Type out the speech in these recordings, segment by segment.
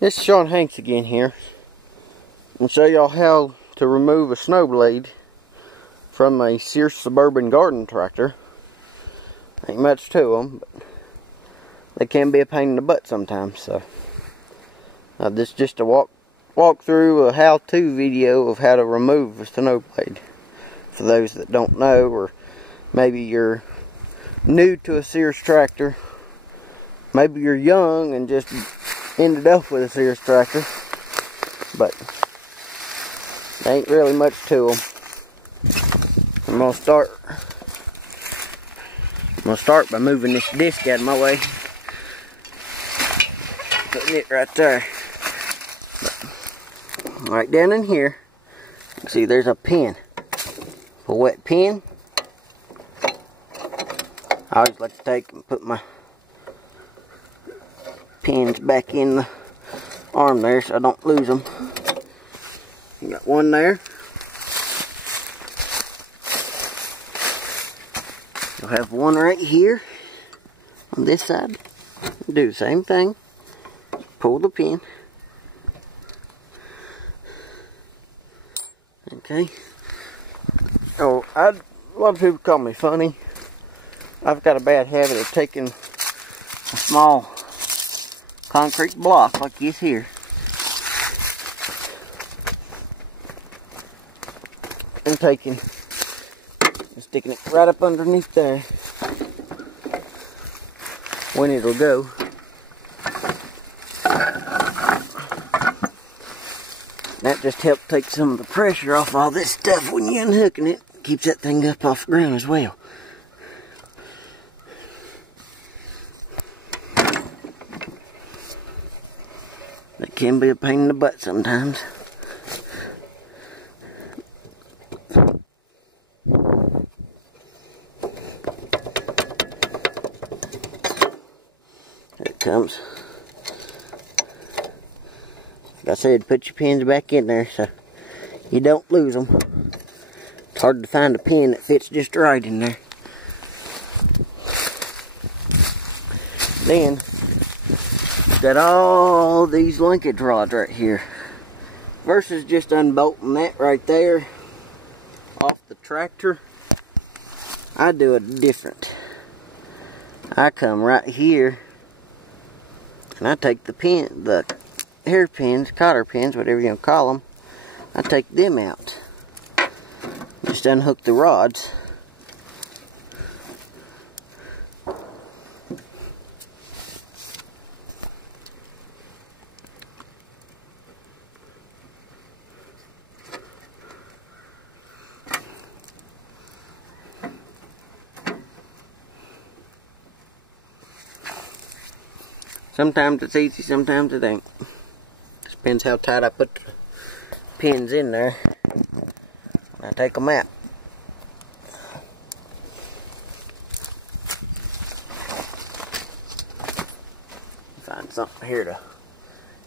This is Sean Hanks again here. I'll show y'all how to remove a snow blade from a Sears Suburban garden tractor. Ain't much to them, but they can be a pain in the butt sometimes. So this is just a walk through a how-to video of how to remove a snow blade. For those that don't know, or maybe you're new to a Sears tractor, maybe you're young and just ended up with a Sears tractor, but there ain't really much to them. I'm gonna start by moving this disc out of my way, putting it right there. But right down in here, you can see there's a pin, a wet pin. I always like to take and put my pins back in the arm there so I don't lose them. You got one there. You'll have one right here on this side. Do the same thing. Pull the pin. Okay. Oh, a lot of people call me funny. I've got a bad habit of taking a small concrete block like this here and sticking it right up underneath there when it'll go. That just helps take some of the pressure off all this stuff when you're unhooking it. Keeps that thing up off the ground as well. It can be a pain in the butt sometimes. There it comes. Like I said, put your pins back in there so you don't lose them. It's hard to find a pin that fits just right in there. Then got all these linkage rods right here. Versus just unbolting that right there off the tractor, I do it different. I come right here and I take the hairpins, cotter pins, whatever you want to call them, I take them out. Just unhook the rods. Sometimes it's easy, sometimes it ain't. Just depends how tight I put the pins in there. And I take them out. Find something here to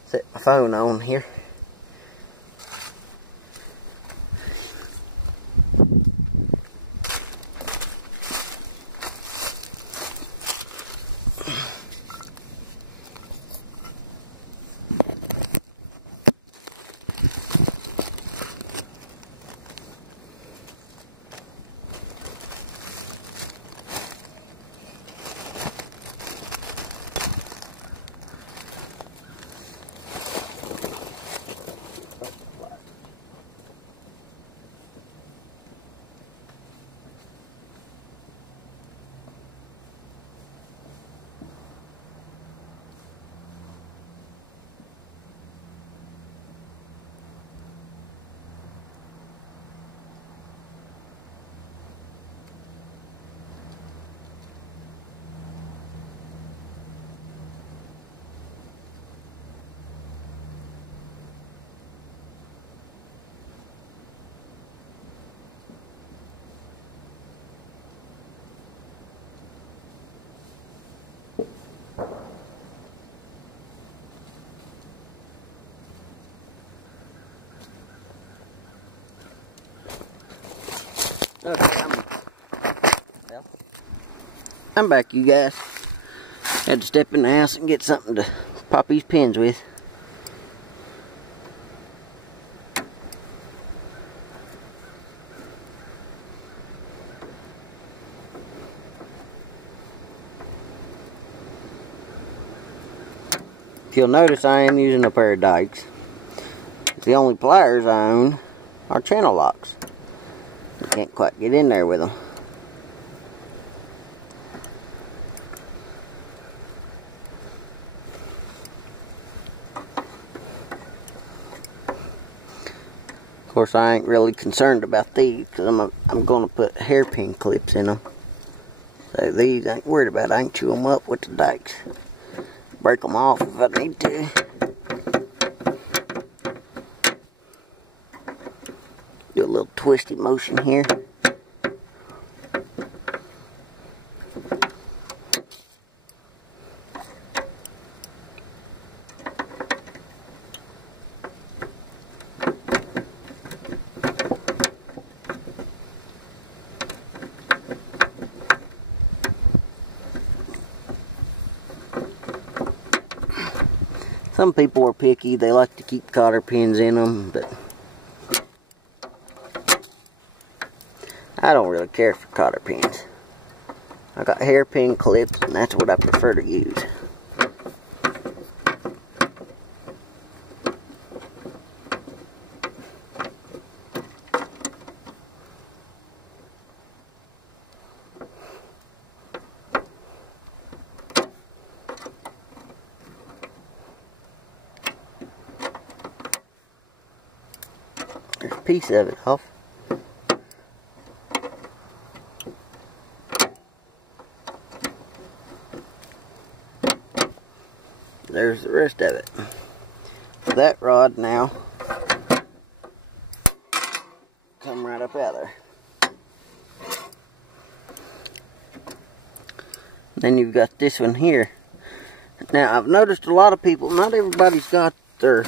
set my phone on here. Okay, I'm back, you guys. Had to step in the house and get something to pop these pins with. If you'll notice, I am using a pair of dikes. The only pliers I own are channel locks. You can't quite get in there with them. Of course, I ain't really concerned about these because I'm going to put hairpin clips in them. So these I ain't worried about. I can chew them up with the dikes. Break them off if I need to. Do a little twisty motion here. Some people are picky, they like to keep cotter pins in them, but I don't really care for cotter pins. I got hairpin clips and that's what I prefer to use. There's a piece of it off. There's the rest of it. That rod now come right up out there. Then you've got this one here. Now I've noticed a lot of people, not everybody's got their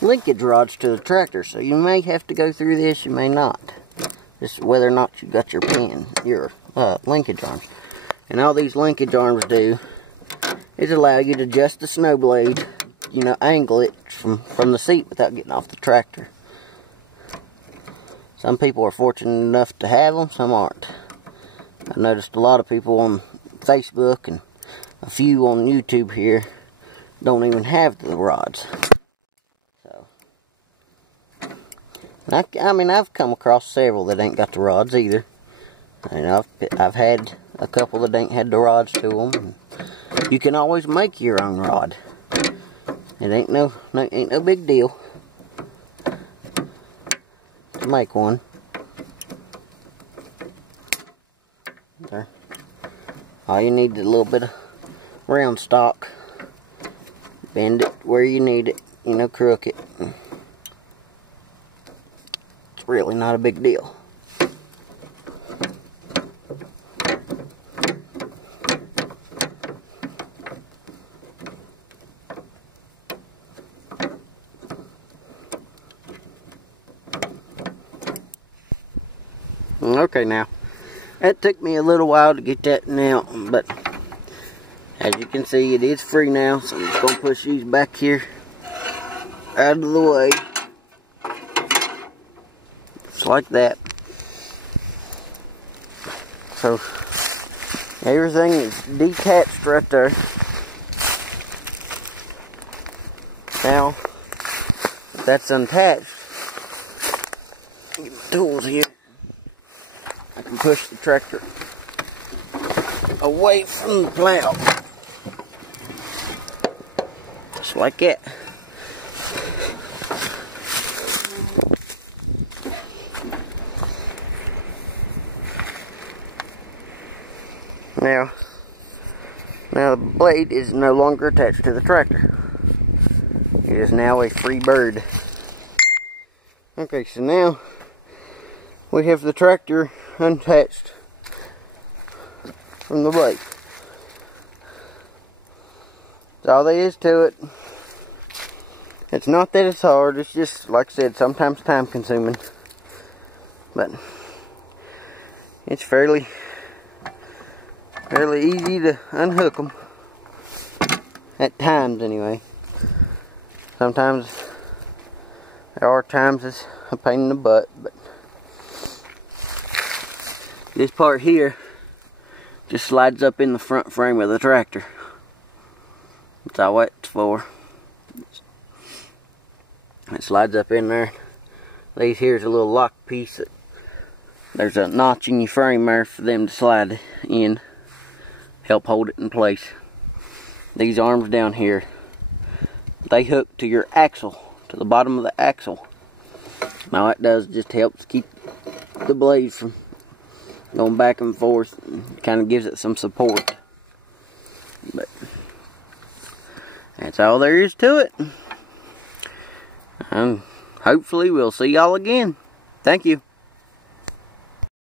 linkage rods to the tractor, so you may have to go through this, you may not. Just whether or not you got your pin, your linkage arms. And all these linkage arms do is allow you to adjust the snow blade, you know, angle it from the seat without getting off the tractor. Some people are fortunate enough to have them, some aren't. I've noticed a lot of people on Facebook and a few on YouTube here don't even have the rods. So, I mean, I've come across several that ain't got the rods either. And I've had a couple that ain't had the rods to them. You can always make your own rod. It ain't no big deal to make one. There. All you need is a little bit of round stock. Bend it where you need it. You know, crook it. It's really not a big deal. Okay, now that took me a little while to get that out, but as you can see, it is free now, so I'm just going to push these back here out of the way, just like that. So everything is detached right there. Now that's unattached, get my tools here. I can push the tractor away from the plow. Just like that. Now the blade is no longer attached to the tractor. It is now a free bird. Okay, so now we have the tractor unattached from the blade. That's all there is to it. It's not that it's hard, it's just, like I said, sometimes time consuming. But it's fairly easy to unhook them. At times, anyway. Sometimes there are times it's a pain in the butt, but this part here just slides up in the front frame of the tractor. That's all it's for. It slides up in there. These here's a little lock piece. There's a notch in your frame there for them to slide in. Help hold it in place. These arms down here, they hook to your axle, to the bottom of the axle. Now it does just helps keep the blade from going back and forth. Kind of gives it some support. But that's all there is to it. And hopefully we'll see y'all again. Thank you.